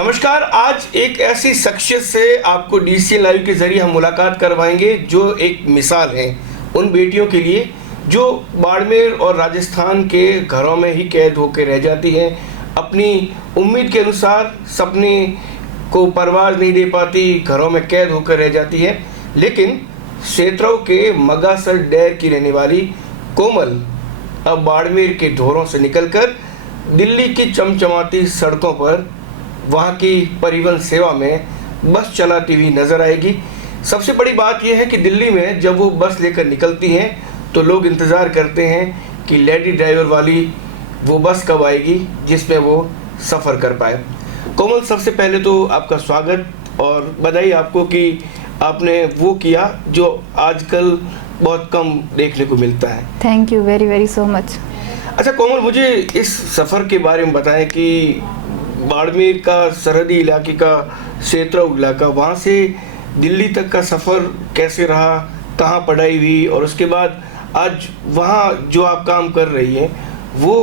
नमस्कार। आज एक ऐसी शख्सियत से आपको डीसीएन लाइव के जरिए हम मुलाकात करवाएंगे जो एक मिसाल है उन बेटियों के लिए जो बाड़मेर और राजस्थान के घरों में ही कैद होकर रह जाती हैं, अपनी उम्मीद के अनुसार सपने को परवाज नहीं दे पाती, घरों में कैद होकर रह जाती है। लेकिन सेतरव के मगासर डेर की रहने वाली कोमल अब बाड़मेर के ढोरों से निकलकर दिल्ली की चमचमाती सड़कों पर वहाँ की परिवहन सेवा में बस चलाती हुई नजर आएगी। सबसे बड़ी बात यह है कि दिल्ली में जब वो बस लेकर निकलती हैं तो लोग इंतज़ार करते हैं कि लेडी ड्राइवर वाली वो बस कब आएगी जिसमें वो सफ़र कर पाए। कोमल, सबसे पहले तो आपका स्वागत और बधाई आपको कि आपने वो किया जो आजकल बहुत कम देखने को मिलता है। Thank you very very so much. अच्छा कोमल, मुझे इस सफ़र के बारे में बताएं कि बाड़मेर का सरहदी इलाके का सेतरव इलाका, वहाँ से दिल्ली तक का सफ़र कैसे रहा, कहाँ पढ़ाई हुई और उसके बाद आज वहाँ जो आप काम कर रही हैं वो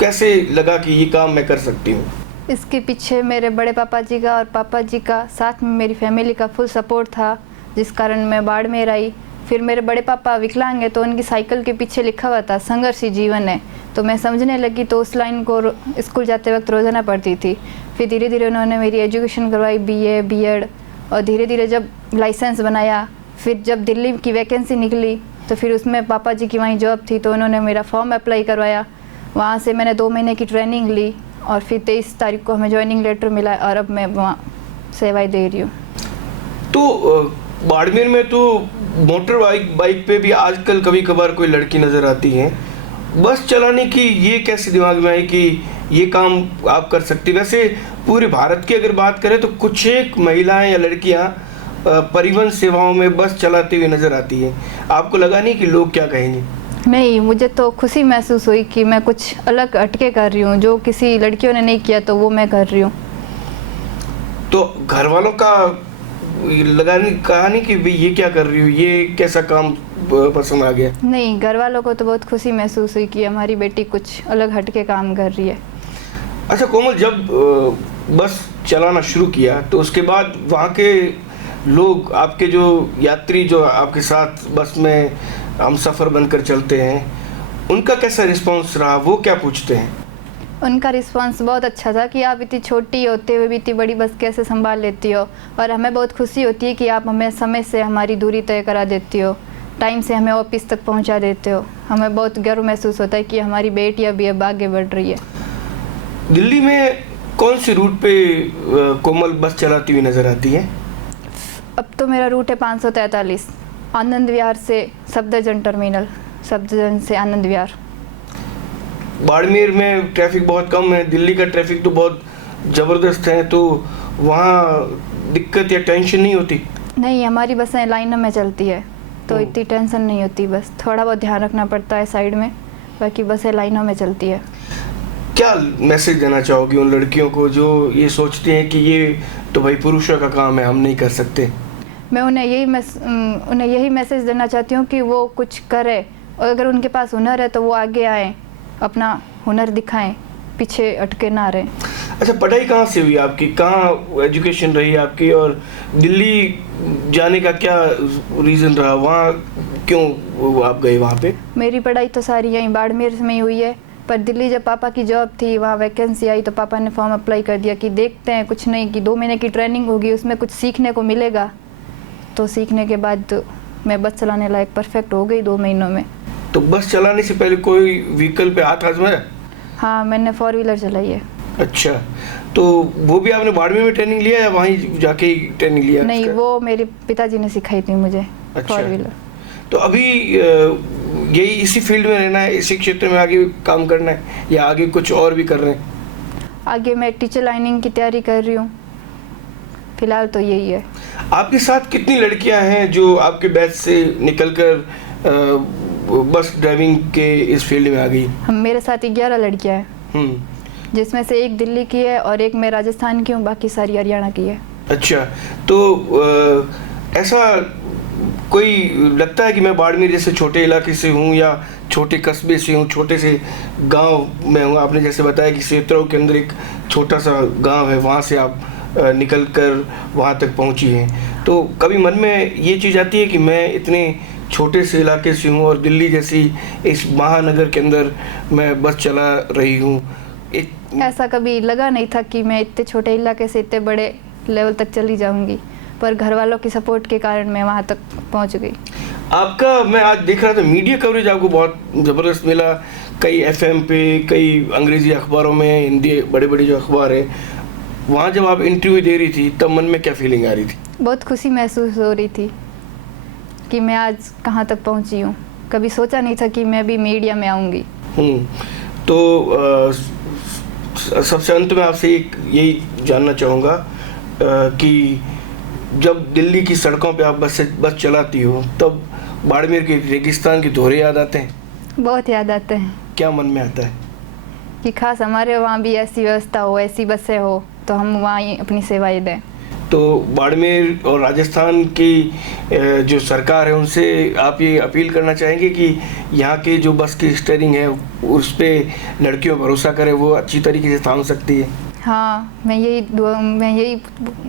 कैसे लगा कि ये काम मैं कर सकती हूँ? इसके पीछे मेरे बड़े पापा जी का और पापा जी का साथ में मेरी फैमिली का फुल सपोर्ट था, जिस कारण मैं बाड़मेर आई। फिर मेरे बड़े पापा विकलांग है तो उनकी साइकिल के पीछे लिखा हुआ था संघर्ष ही जीवन है, तो मैं समझने लगी तो उस लाइन को स्कूल जाते वक्त रोज़ाना पढ़ती थी। फिर धीरे धीरे उन्होंने मेरी एजुकेशन करवाई, बीए बीएड, और धीरे धीरे जब लाइसेंस बनाया, फिर जब दिल्ली की वैकेंसी निकली तो फिर उसमें पापा जी की वहीं जॉब थी तो उन्होंने मेरा फॉर्म अप्लाई करवाया। वहाँ से मैंने 2 महीने की ट्रेनिंग ली और फिर 23 तारीख को हमें ज्वाइनिंग लेटर मिला और अब मैं वहाँ सेवाएं दे रही हूँ। तो बाड़मेर में तो मोटर बाइक पे भी आजकल कभी कभार कोई लड़की नज़र आती है, बस चलाने की ये कैसे दिमाग में आई कि ये काम आप कर सकती? वैसे पूरे भारत की अगर बात करें तो कुछ एक महिलाएं या लड़कियां परिवहन सेवाओं में बस चलाते हुए नज़र आती हैं। आपको लगा नहीं कि लोग क्या कहेंगे? नहीं, मुझे तो खुशी महसूस हुई कि मैं कुछ अलग हटके कर रही हूँ, जो किसी लड़कियों ने नहीं किया तो वो मैं कर रही हूँ। तो घर वालों का कहा नहीं कि भाई ये क्या कर रही हो, ये कैसा काम पसंद आ गया? नहीं, घर वालों को तो बहुत खुशी महसूस हुई कि हमारी बेटी कुछ अलग हटके काम कर रही है। अच्छा कोमल, जब बस चलाना शुरू किया तो उसके बाद वहाँ के लोग, आपके जो यात्री जो आपके साथ बस में हम सफ़र बनकर चलते हैं, उनका कैसा रिस्पांस रहा? वो क्या पूछते हैं? उनका रिस्पांस बहुत अच्छा था कि आप इतनी छोटी होते हुए भी इतनी बड़ी बस कैसे संभाल लेती हो, और हमें बहुत खुशी होती है कि आप हमें समय से हमारी दूरी तय करा देती हो, टाइम से हमें ऑफिस तक पहुंचा देते हो। हमें बहुत गर्व महसूस होता है कि हमारी बेटी अभी अब आगे बढ़ रही है। दिल्ली में कौन सी रूट पे कोमल बस चलाती हुई नज़र आती है? अब तो मेरा रूट है 543, आनंद विहार से सफदरजंग टर्मिनल, सफदरजंग से आनंद विहार। बाड़मेर में ट्रैफिक बहुत कम है, दिल्ली का ट्रैफिक तो बहुत ज़बरदस्त है, तो वहाँ दिक्कत या टेंशन नहीं होती? नहीं, हमारी बसें लाइनों में चलती है तो इतनी टेंशन नहीं होती, बस थोड़ा बहुत ध्यान रखना पड़ता है साइड में, बाकी बसें लाइनों में चलती है। क्या मैसेज देना चाहोगी उन लड़कियों को जो ये सोचती हैं कि ये तो भाई पुरुषों का काम है, हम नहीं कर सकते? मैं उन्हें यही मैसेज देना चाहती हूँ कि वो कुछ करें, और अगर उनके पास हुनर है तो वो आगे आएँ, अपना हुनर दिखाएं, पीछे अटके ना रहें। अच्छा, पढ़ाई कहाँ से हुई आपकी, कहाँ एजुकेशन रही आपकी, और दिल्ली जाने का क्या रीज़न रहा, वहाँ क्यों आप गए वहाँ पे? मेरी पढ़ाई तो सारी यहीं बाड़मेर में ही हुई है, पर दिल्ली जब पापा की जॉब थी, वहाँ वैकेंसी आई तो पापा ने फॉर्म अप्लाई कर दिया कि देखते हैं, कुछ नहीं कि 2 महीने की ट्रेनिंग होगी, उसमें कुछ सीखने को मिलेगा। तो सीखने के बाद मैं बस चलाने लायक परफेक्ट हो गई 2 महीनों में। तो बस चलाने से पहले कोई व्हीकल पे हाथ आजमाया? हाँ, मैंने 4 व्हीलर चलाई है। अच्छा, तो वो भी आपने बाड़मेर में ट्रेनिंग लिया या वहीं जाके ही ट्रेनिंग लिया? नहीं, वो मेरे पिताजी ने सिखाई थी मुझे। अच्छा। 4 व्हीलर। तो अभी यही इसी फील्ड में रहना है, इसी क्षेत्र में आगे काम करना है या आगे कुछ और भी कर रहे हैं? आगे मैं टीचर लाइनिंग की तैयारी कर रही हूँ, फिलहाल तो यही है। आपके साथ कितनी लड़कियां हैं जो आपके बैच से निकलकर बस ड्राइविंग के इस फील्ड में आ गई? मेरे साथ 11 लड़कियां हैं, जिसमें से एक दिल्ली की है और एक मैं राजस्थान की हूँ, बाकी सारी हरियाणा की है। अच्छा, तो ऐसा कोई लगता है कि मैं बाड़मेर जैसे छोटे इलाके से हूँ या छोटे कस्बे से हूँ, छोटे से गांव में हूँ? आपने जैसे बताया कि सेतरव के अंदर एक छोटा सा गांव है, वहाँ से आप निकल कर वहाँ तक पहुँची हैं। तो कभी मन में ये चीज़ आती है कि मैं इतने छोटे से इलाके से हूँ और दिल्ली जैसी इस महानगर के अंदर मैं बस चला रही हूँ, एक ऐसा कभी लगा नहीं था कि मैं इतने छोटे इलाके से इतने बड़े लेवल तक चली जाऊंगी, पर घर वालों की सपोर्ट के कारण मैं वहाँ तक पहुँच गई। आपका मैं आज देख रहा था मीडिया कवरेज आपको बहुत ज़बरदस्त मिला, कई FM पे, कई अंग्रेज़ी अखबारों में, हिंदी बड़े बड़े जो अखबार हैं, वहाँ जब आप इंटरव्यू दे रही थी तब मन में क्या फीलिंग आ रही थी? बहुत खुशी महसूस हो रही थी कि मैं आज कहाँ तक पहुँची हूँ। कभी सोचा नहीं था कि मैं भी मीडिया में आऊँगी। तो सबसे अंत में आपसे एक यही जानना चाहूँगा कि जब दिल्ली की सड़कों पे आप बस चलाती हो तब बाड़मेर के रेगिस्तान के दोहरे याद आते हैं? बहुत याद आते हैं। क्या मन में आता है? कि खास हमारे वहाँ भी ऐसी व्यवस्था हो, ऐसी बसें हो तो हम वहाँ ही अपनी सेवाएं दें। तो बाड़मेर और राजस्थान की जो सरकार है उनसे आप ये अपील करना चाहेंगे कि यहाँ के जो बस की स्टीयरिंग है उस पर लड़कियों भरोसा करें, वो अच्छी तरीके से थाम सकती है? हाँ, मैं यही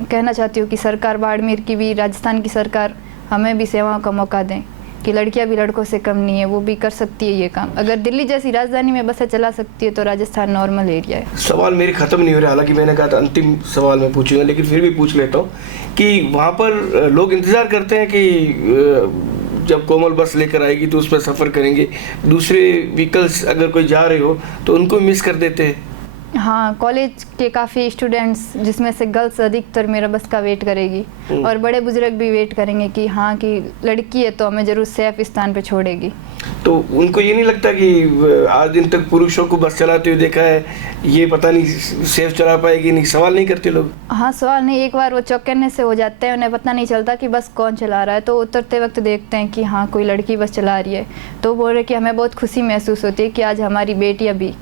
कहना चाहती हूँ कि सरकार बाड़मेर की भी, राजस्थान की सरकार हमें भी सेवाओं का मौका दें कि लड़कियां भी लड़कों से कम नहीं है, वो भी कर सकती है ये काम। अगर दिल्ली जैसी राजधानी में बसें चला सकती है तो राजस्थान नॉर्मल एरिया है। सवाल मेरे ख़त्म नहीं हो रहे, हालांकि मैंने कहा था अंतिम सवाल मैं पूछूंगा, लेकिन फिर भी पूछ लेता हूँ कि वहाँ पर लोग इंतज़ार करते हैं कि जब कोमल बस लेकर आएगी तो उस पर सफ़र करेंगे, दूसरे व्हीकल्स अगर कोई जा रहे हो तो उनको मिस कर देते हैं। हाँ, कॉलेज के काफ़ी स्टूडेंट्स जिसमें से गर्ल्स अधिकतर मेरा बस का वेट करेगी और बड़े बुजुर्ग भी वेट करेंगे कि हाँ कि लड़की है तो हमें ज़रूर सेफ स्थान पे छोड़ेगी। तो उनको ये नहीं लगता कि आज दिन तक पुरुषों को बस चलाते हुए देखा है, ये पता नहीं सेफ चला पाएगी? नहीं, सवाल नहीं करते लोग? हाँ, सवाल नहीं, एक बार वो चौंकने से हो जाते हैं, उन्हें पता नहीं चलता कि बस कौन चला रहा है, तो उतरते वक्त देखते हैं कि हाँ कोई लड़की बस चला रही है, तो बोल रहे कि हमें बहुत खुशी महसूस होती है कि आज हमारी बेटियाँ भी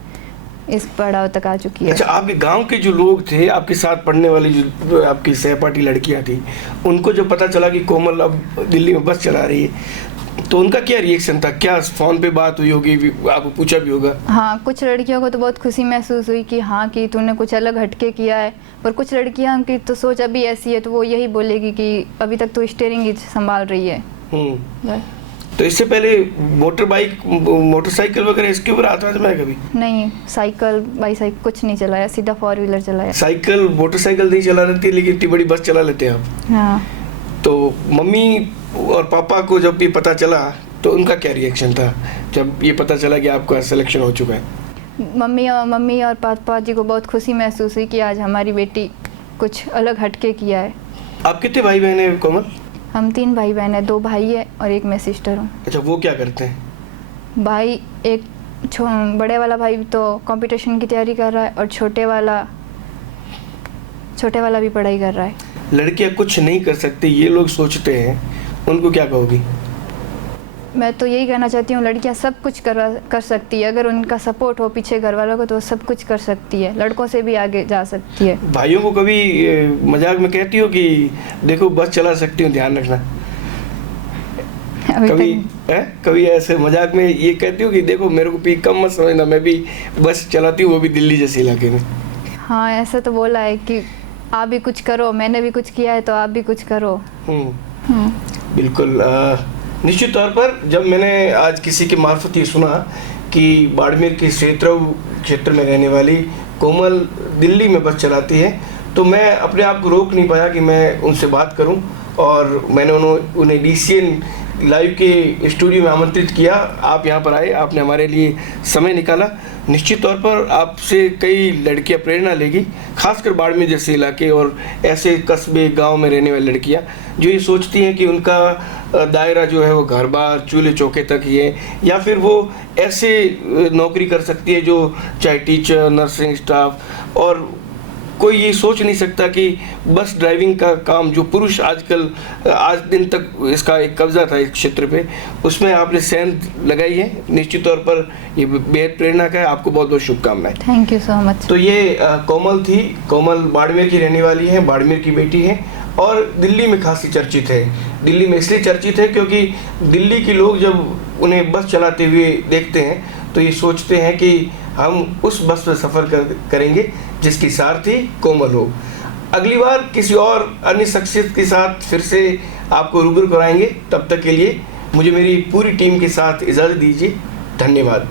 इस पड़ाव तक आ चुकी है। अच्छा, आपके गांव के जो लोग थे, आपके साथ पढ़ने वाली जो आपकी सहपाठी लड़कियां थी, उनको जब पता चला कि कोमल अब दिल्ली में बस चला रही है तो उनका क्या रिएक्शन था? क्या फ़ोन पे बात हुई होगी, आपको पूछा भी होगा? हाँ, कुछ लड़कियों को तो बहुत खुशी महसूस हुई कि हाँ कि तूने कुछ अलग हटके किया है, पर कुछ लड़कियां की तो सोच अभी ऐसी है तो वो यही बोलेगी कि अभी तक तो स्टीयरिंग ही संभाल रही है। तो इससे पहले मोटरसाइकिल वगैरह इसके ऊपर आता था मैं कभी? नहीं, साइकिल बाईसाइकिल कुछ नहीं चलाया, सीधा 4 व्हीलर चलाया। साइकिल मोटरसाइकिल नहीं चला लेती लेकिन इतनी बड़ी बस चला लेते हैं आप? हाँ। तो मम्मी और पापा को जब ये पता चला तो उनका क्या रिएक्शन था जब ये पता चला कि आपका सिलेक्शन हो चुका है? मम्मी और पापा जी को बहुत खुशी महसूस हुई कि आज हमारी बेटी कुछ अलग हटके किया है। आप कितने भाई बहन हैं कोमल? हम 3 भाई बहन हैं, 2 भाई है और एक मैं सिस्टर हूँ। अच्छा, वो क्या करते हैं? भाई एक बड़े वाला भाई तो कंपटीशन की तैयारी कर रहा है और छोटे वाला छोटे वाला भी पढ़ाई कर रहा है। लड़कियां कुछ नहीं कर सकती ये लोग सोचते हैं, उनको क्या कहोगी? मैं तो यही कहना चाहती हूँ लड़कियां सब कुछ कर सकती है, अगर उनका सपोर्ट हो पीछे घर वालों को तो सब कुछ कर सकती है, लड़कों से भी आगे जा सकती है। भाइयों को कभी मजाक में कहती हो कि देखो बस चला सकती हूँ, ध्यान रखना? कभी ऐसे मजाक में ये कहती हो कि देखो मेरे को भी कम मत समझना, मैं भी बस चलाती हूँ, वो भी दिल्ली जैसे इलाके में? हाँ, ऐसा तो बोला है कि आप भी कुछ करो, मैंने भी कुछ किया है तो आप भी कुछ करो। बिल्कुल। निश्चित तौर पर जब मैंने आज किसी के मार्फत ये सुना कि बाड़मेर के क्षेत्र में रहने वाली कोमल दिल्ली में बस चलाती है तो मैं अपने आप को रोक नहीं पाया कि मैं उनसे बात करूं और मैंने उन्हें DCN लाइव के स्टूडियो में आमंत्रित किया। आप यहाँ पर आए, आपने हमारे लिए समय निकाला। निश्चित तौर पर आपसे कई लड़कियाँ प्रेरणा लेगी, खासकर बाड़मेर जैसे इलाके और ऐसे कस्बे गांव में रहने वाली लड़कियाँ जो ये सोचती हैं कि उनका दायरा जो है वो घर बार चूल्हे चौके तक ही है, या फिर वो ऐसे नौकरी कर सकती है जो चाहे टीचर, नर्सिंग स्टाफ, और कोई ये सोच नहीं सकता कि बस ड्राइविंग का काम जो पुरुष आजकल आज दिन तक इसका एक कब्जा था इस क्षेत्र पे, उसमें आपने सेंध लगाई है। निश्चित तौर पर ये बेहद प्रेरणा का है। आपको बहुत बहुत शुभकामनाएं। Thank you so much. तो ये कोमल थी। कोमल बाड़मेर की रहने वाली है, बाड़मेर की बेटी है और दिल्ली में खासी चर्चित है। दिल्ली में इसलिए चर्चित है क्योंकि दिल्ली के लोग जब उन्हें बस चलाते हुए देखते हैं तो ये सोचते हैं कि हम उस बस में सफ़र करेंगे जिसकी सारथी कोमल हो। अगली बार किसी और अन्य शख्सियत के साथ फिर से आपको रूबरू कराएंगे। तब तक के लिए मुझे मेरी पूरी टीम के साथ इजाज़त दीजिए। धन्यवाद।